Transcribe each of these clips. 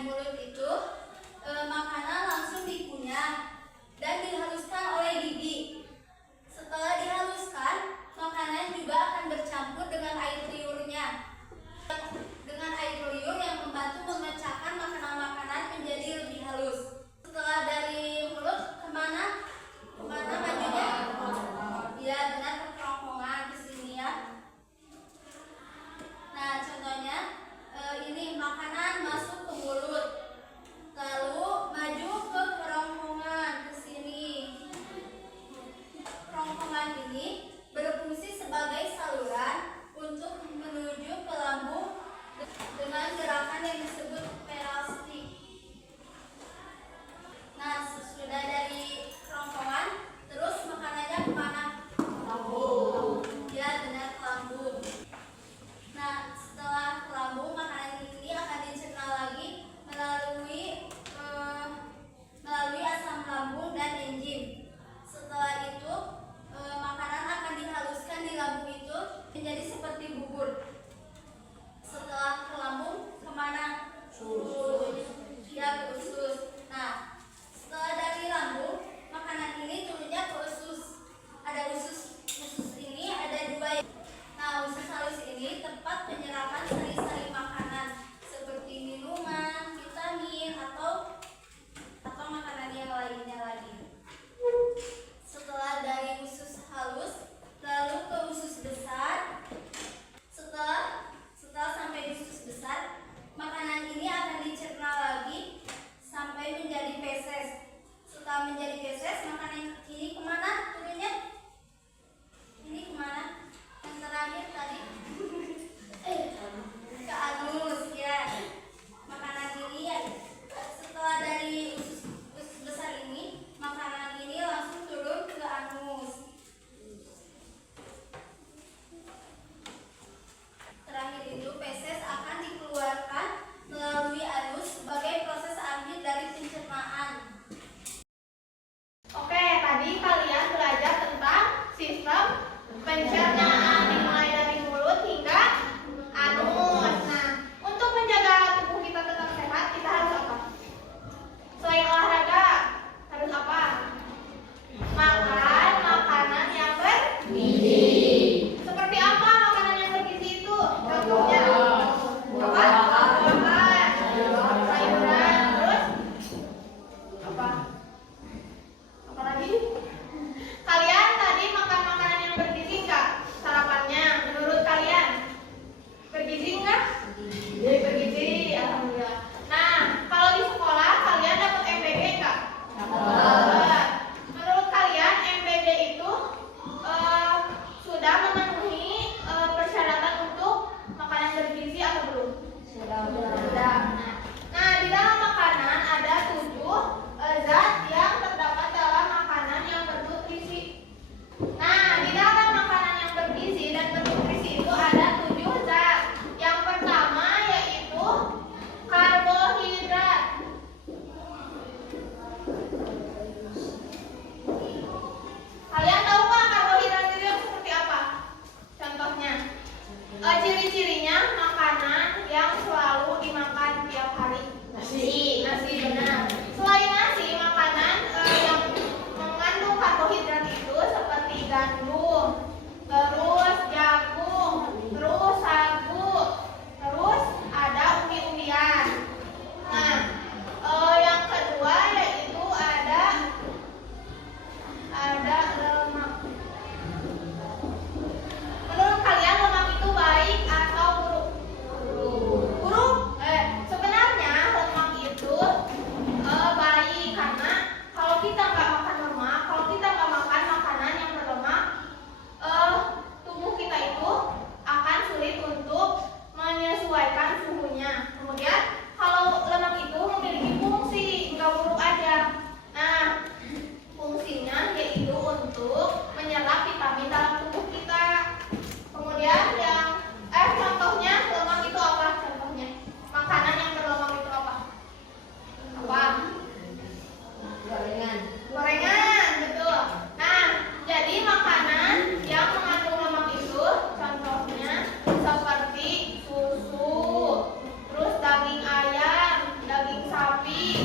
di mulut itu makanan langsung dikunyah dan dihaluskan oleh gigi. Setelah dihaluskan, makanan juga akan bercampur dengan air liurnya. Dengan air liur yang membantu memecahkan makanan-makanan menjadi lebih halus. Setelah dari mulut kemana majunya? Ya, benar, ke kerongkongan di sini ya. Nah, contohnya ini makanan masuk ke mulut.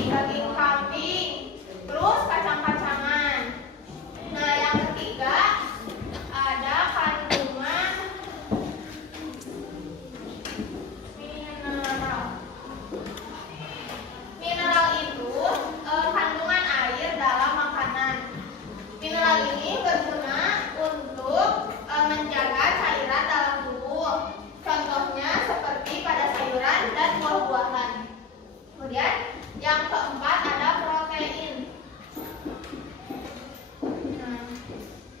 daging kambing, terus kacang-kacangan. Nah, yang ketiga ada kandungan mineral. Mineral itu kandungan air dalam makanan. Mineral ini berguna untuk menjaga cairan dalam tubuh. Contohnya seperti pada sayuran dan buah-buahan. Kemudian yang keempat ada protein. Nah,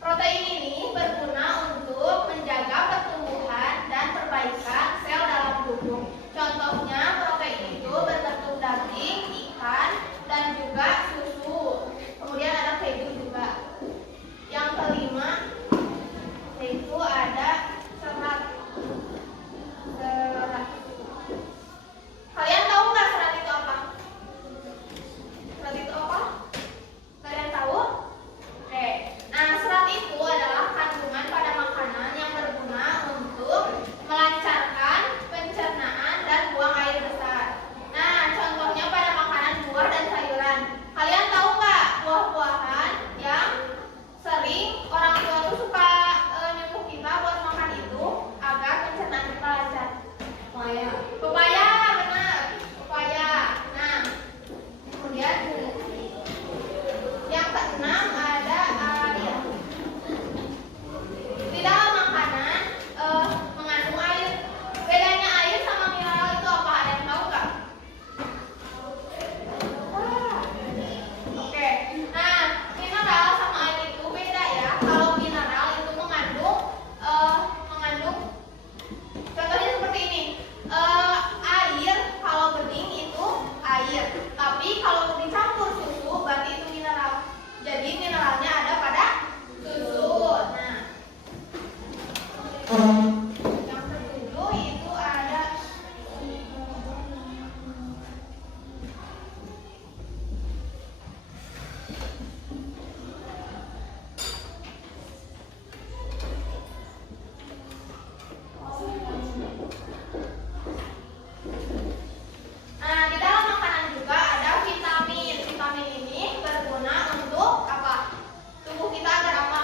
protein ini berguna untuk menjaga pertumbuhan dan perbaikan sel dalam tubuh. Contohnya protein itu berbentuk daging, ikan, dan juga susu. Kemudian ada keju juga. Yang kelima yaitu ada serat. Kalian tahu nggak serat itu apa? Serat itu apa? Kalian tahu? Oke. Nah, serat itu adalah kandungan pada makanan yang berguna untuk melancarkan pencernaan dan buang air besar. Nah, contohnya pada makanan buah dan sayuran. Kalian tahu nggak buah-buahan yang sering orang tua tuh suka nyuruh kita buat makan itu agar pencernaan kita lancar? Pepaya, benar. Pepaya. Nah, kemudian yang keenam ada air. Di dalam makanan mengandung air. Bedanya air sama mineral itu apa? Ada yang tahu nggak? Oke. Nah, mineral sama air itu beda ya. Kalau mineral itu mengandung contohnya seperti ini. Air kalau bening itu air, tapi kalau dicampur susu berarti itu mineral. Jadi mineralnya ada pada susu. Nah, yang ketujuh itu ada di dalam makanan juga ada vitamin. Vitamin ini berguna untuk apa? Tubuh kita agar apa?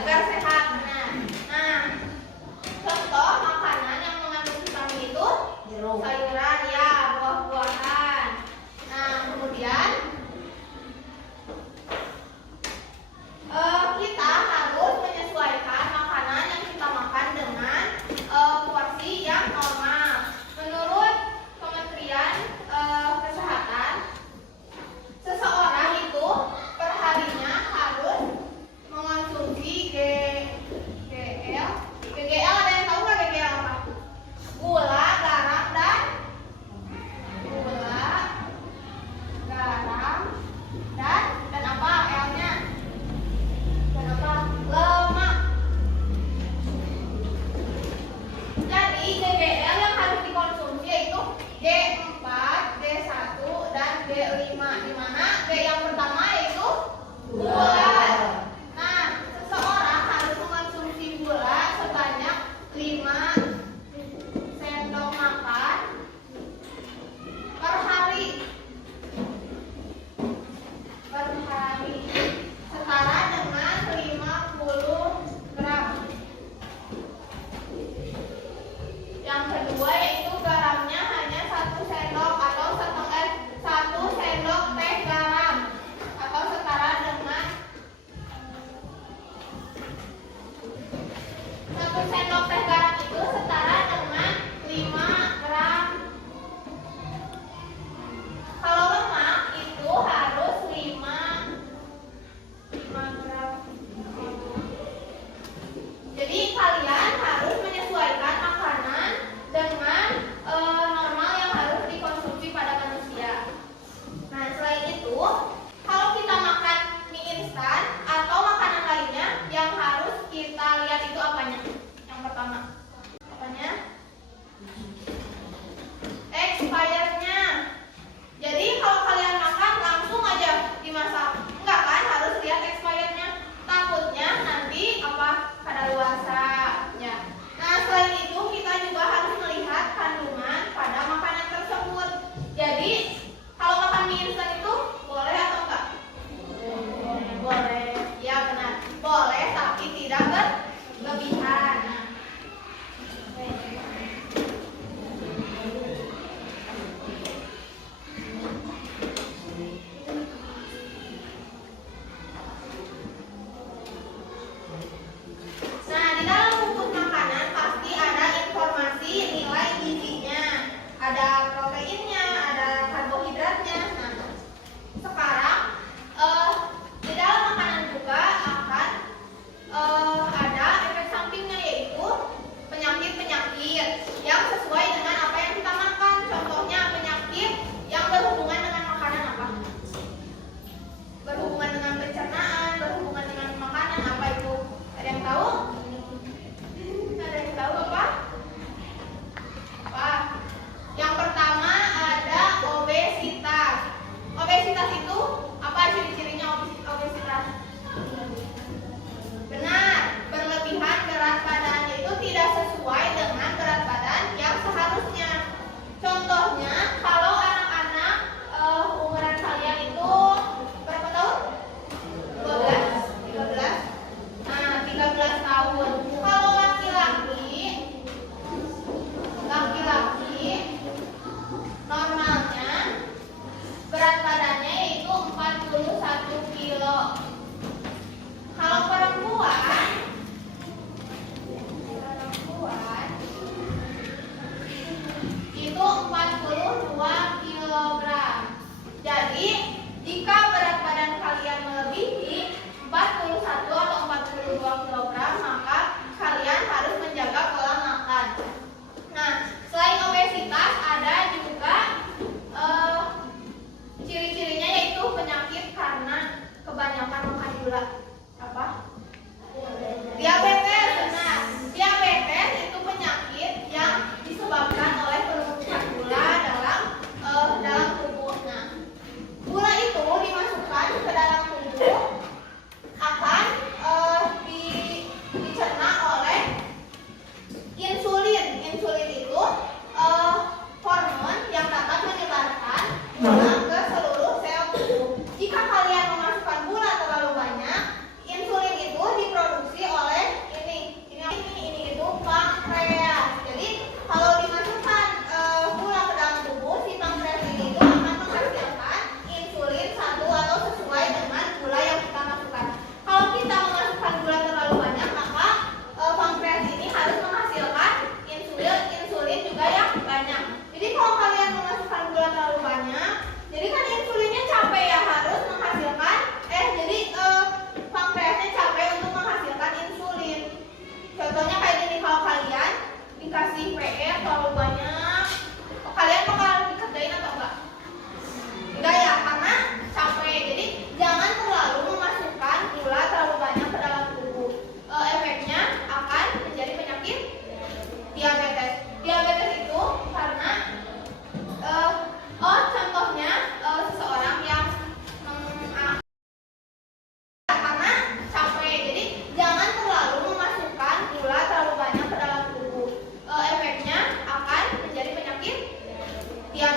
Agar sehat. Nah, contoh makanan yang mengandung vitamin itu sayuran ya, buah-buahan. Nah, kemudian kita harus menyesuaikan makanan yang kita makan dengan porsi yang normal. Menurut Kementerian Kesehatan, seseorang itu perharinya harus mengonsumsi GGL. Ada yang tahu nggak GGL apa? Gula, garam, dan apa L-nya? Dan apa? Lemak. Jadi GGL yang harus dikonsumsi yaitu G4,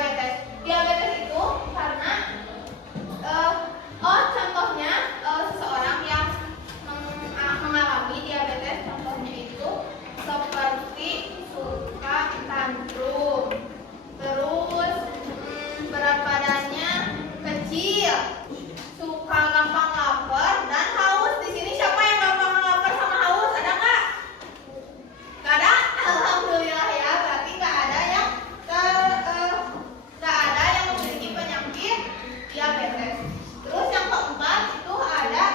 diabetes. Diabetes itu karena contohnya seseorang yang mengalami diabetes, contohnya itu seperti suka tantrum, terus berat badannya kecil, suka gampang lapar dan haus. Di sini siapa yang gampang lapar sama haus? Ada nggak? Nggak ada. Alhamdulillah ya. Berarti nggak ada yang memiliki penyakit diabetes. Terus yang keempat itu ada,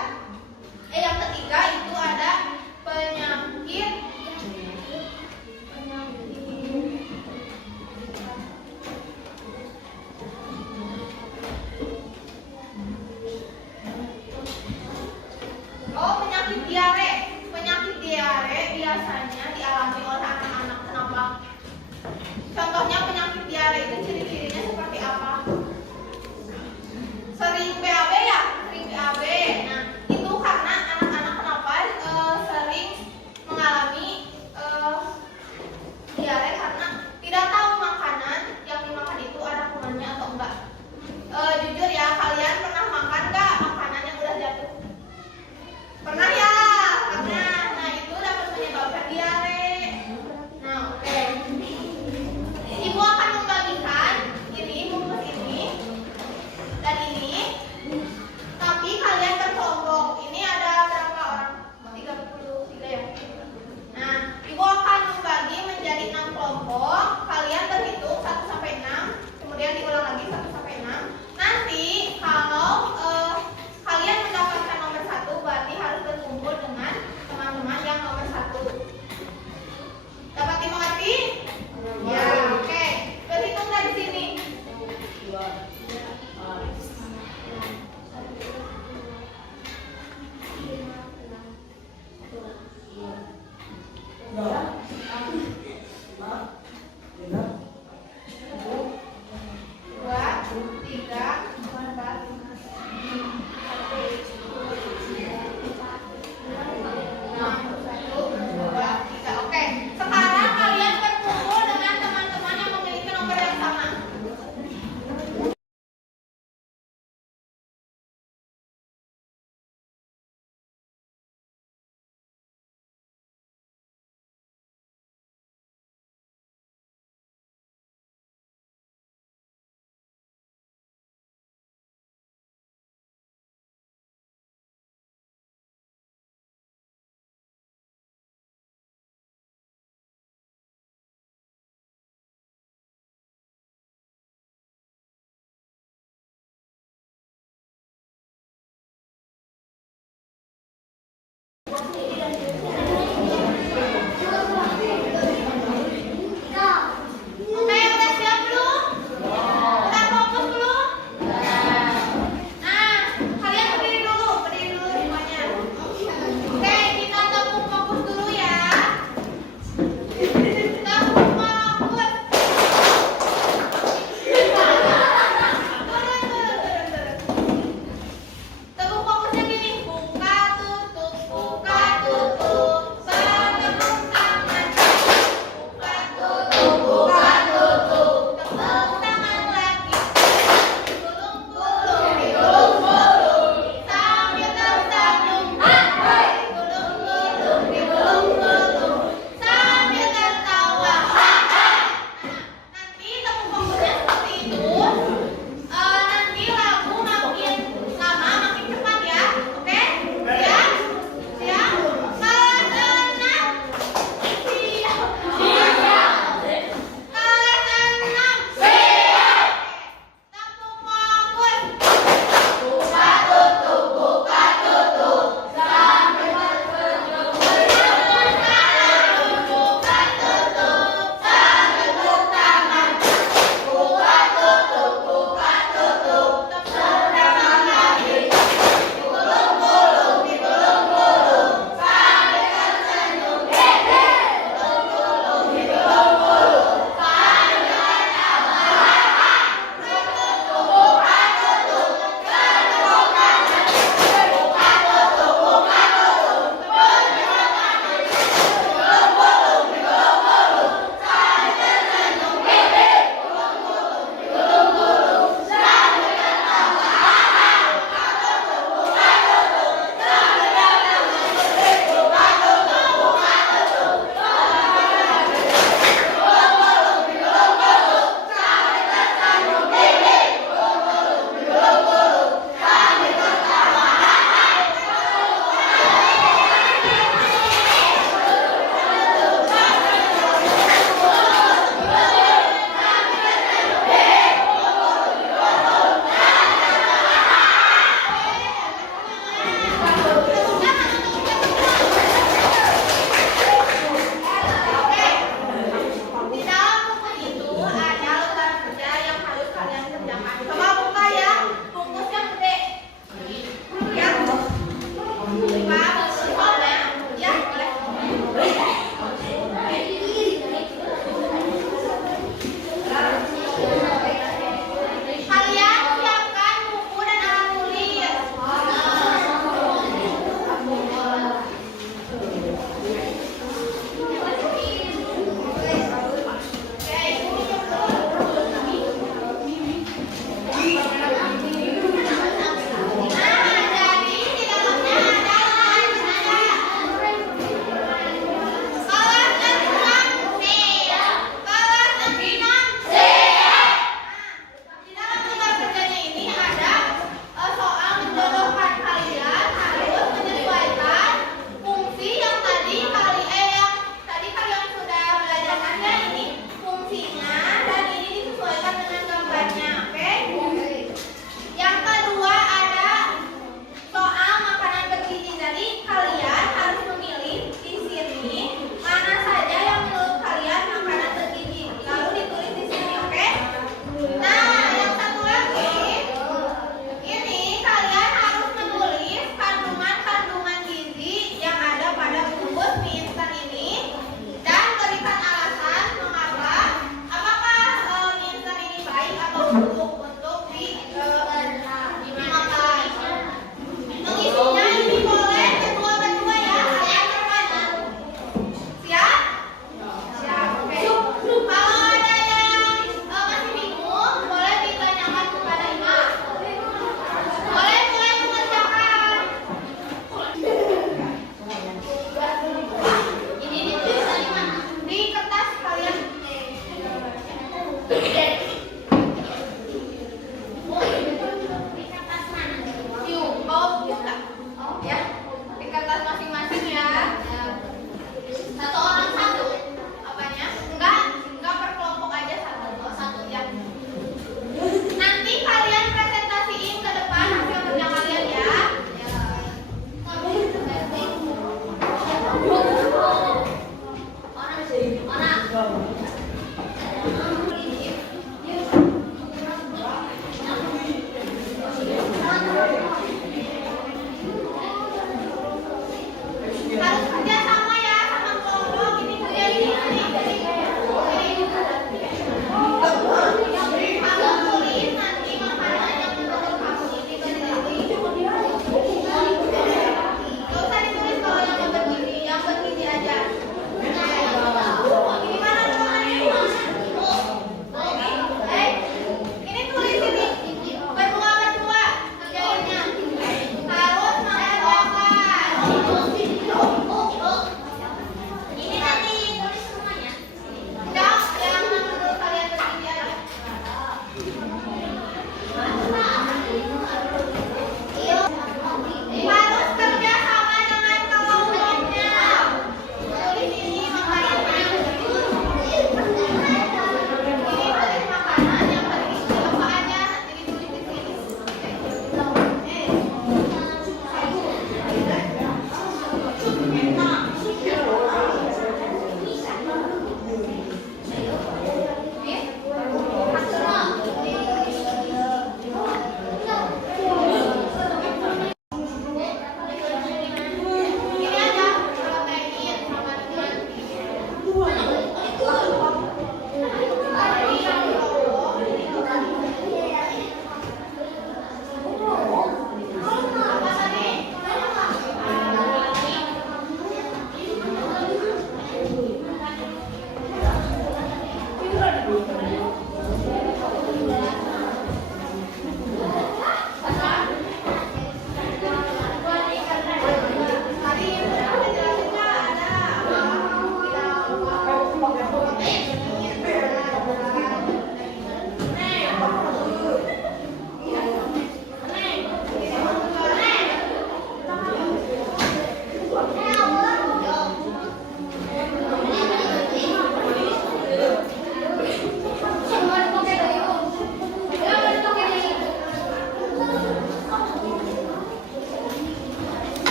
yang ketiga itu ada penyakit penyakit diare. Penyakit diare biasanya dialami oleh anak-anak. Kenapa? Contohnya penyakit diare itu ciri-cirinya seperti apa? Sering BAB ya? Sering BAB. Nah, itu karena anak-anak kenapa sering mengalami diare karena tidak tahu makanan yang dimakan itu ada kumannya atau enggak. Jujur ya, kalian pernah makan nggak makanan yang udah jatuh? Pernah ya? Pernah. Nah, itu dapat menyebabkan diare. Nah, oke. Ibu akan membagikan ini, bungkus ini dan ini. Tapi kalian berkelompok. Ini ada berapa orang? 33 ya. Nah, ibu akan membagi menjadi 6 kelompok. Kalian berhitung 1 sampai 6, kemudian diulang lagi 1 sampai 6. Nanti kalau kalian mendapatkan nomor 1, berarti harus berkumpul dengan teman-teman yang nomor 1. Dapat dimengerti? Ya, oke. Berhitung dari sini.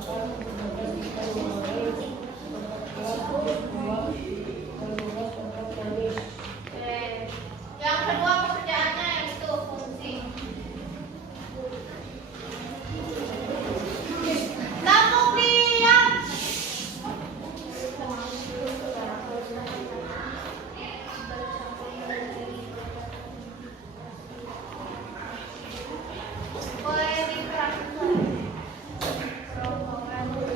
Oke. Yang kedua pekerjaannya yaitu fungsi. Lampu diam. Boleh diperhatikan. Rombongan.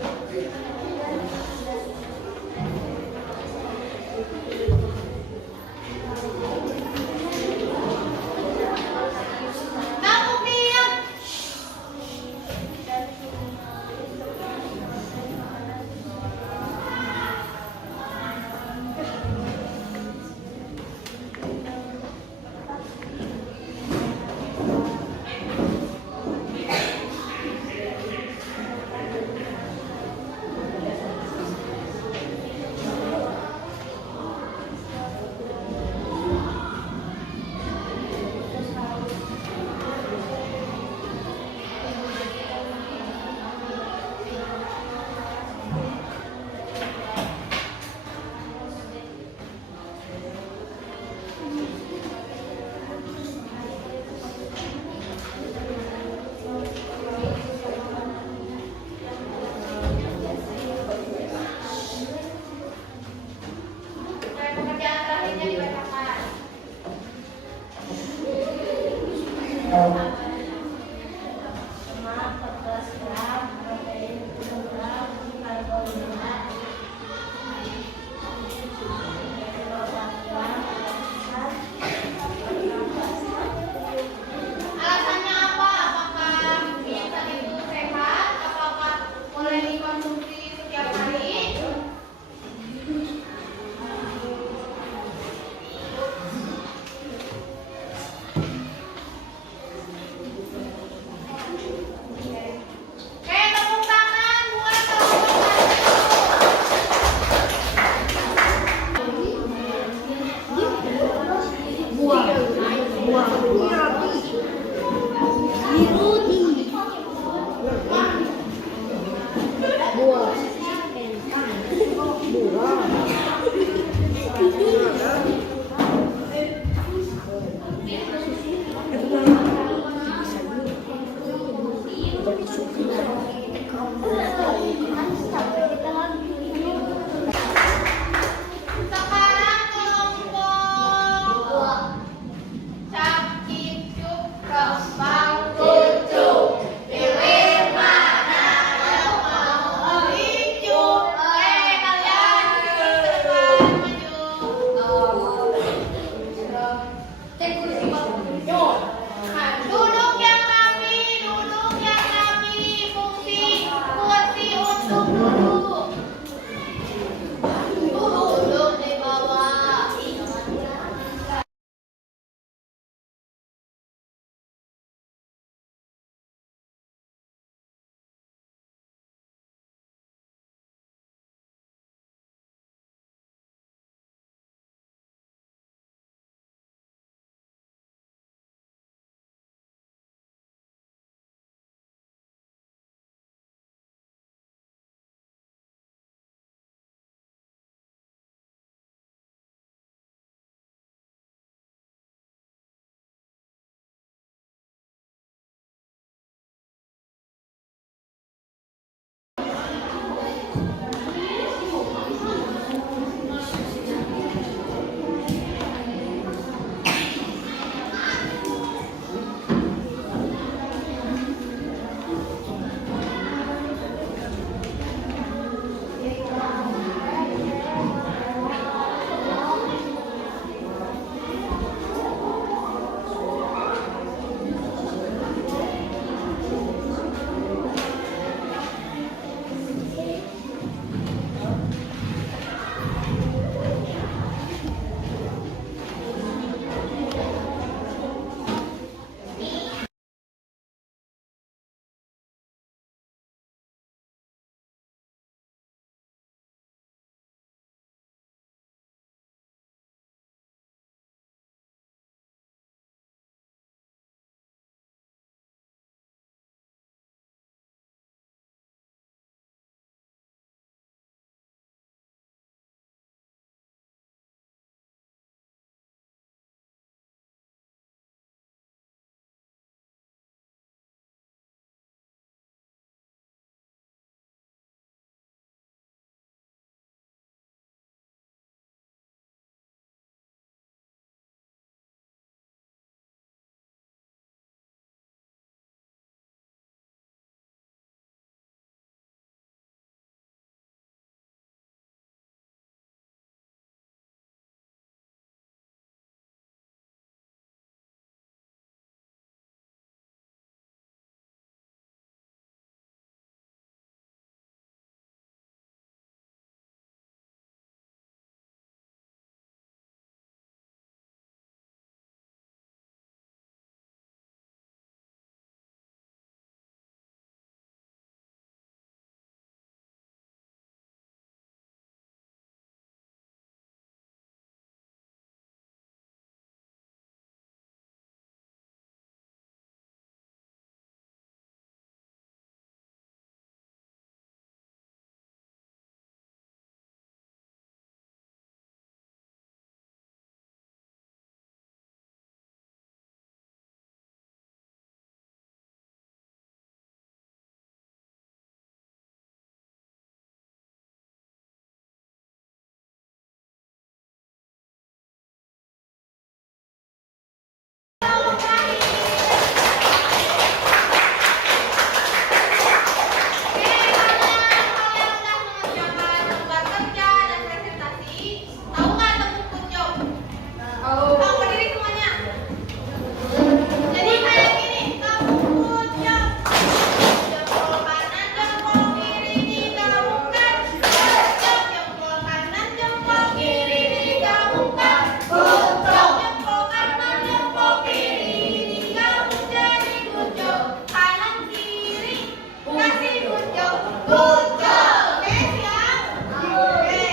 Oke, siap. Oke.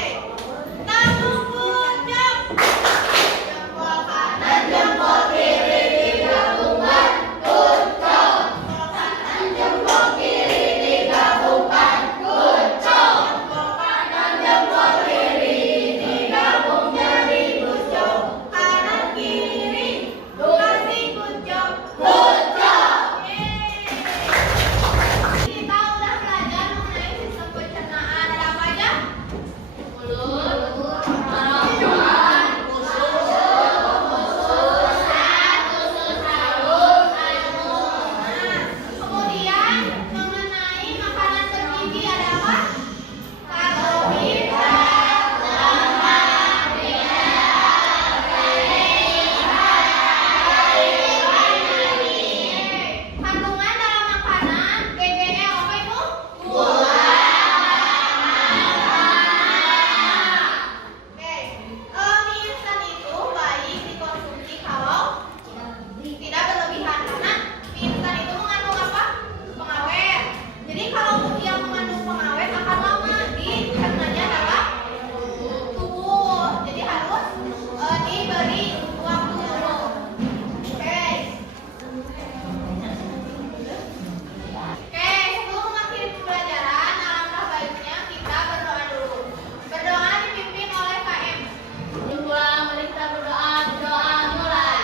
Tabung puncak. Jempol kanan, jempol kiri digabungkan. Puncak. Jempol kanan, jempol kiri digabungkan. Puncak. Jempol kanan, jempol kiri digabung jadi puncak. Kanan kiri kasih puncak. Puncak. Kita udah belajar mengenai sistem pencernaan. Ada apa aja? Mulut, tenggorokan, usus halus, kemudian mengenai makanan bergizi ada apa? Karbohidrat, lemak, kandungan dalam makanan GGE apa itu? Oke, mie instan itu baik dikonsumsi kalau tidak berlebihan karena mie instan itu mengandung apa? Pengawet. Jadi kalau yang mengandung pengawet akan lama dicernanya dalam tubuh. Jadi harus diberi waktu dulu. Oke. Oke, sebelum mengakhiri pembelajaran, alangkah baiknya kita berdoa dulu. Berdoa dipimpin oleh KM. Diulang, mari kita berdoa. Doa mulai.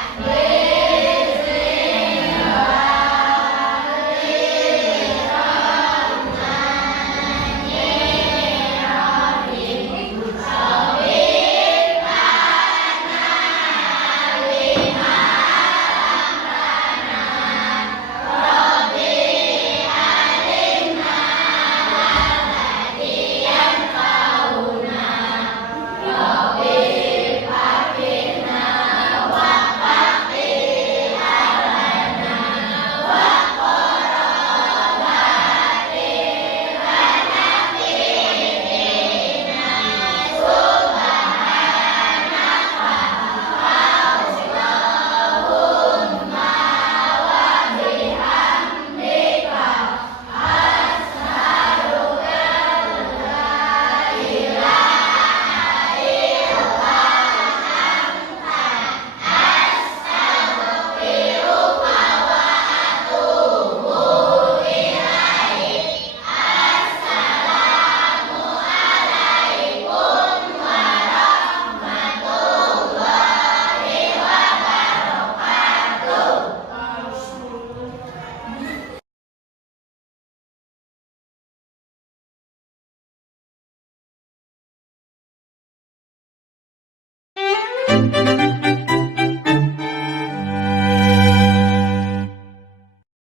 Thank you.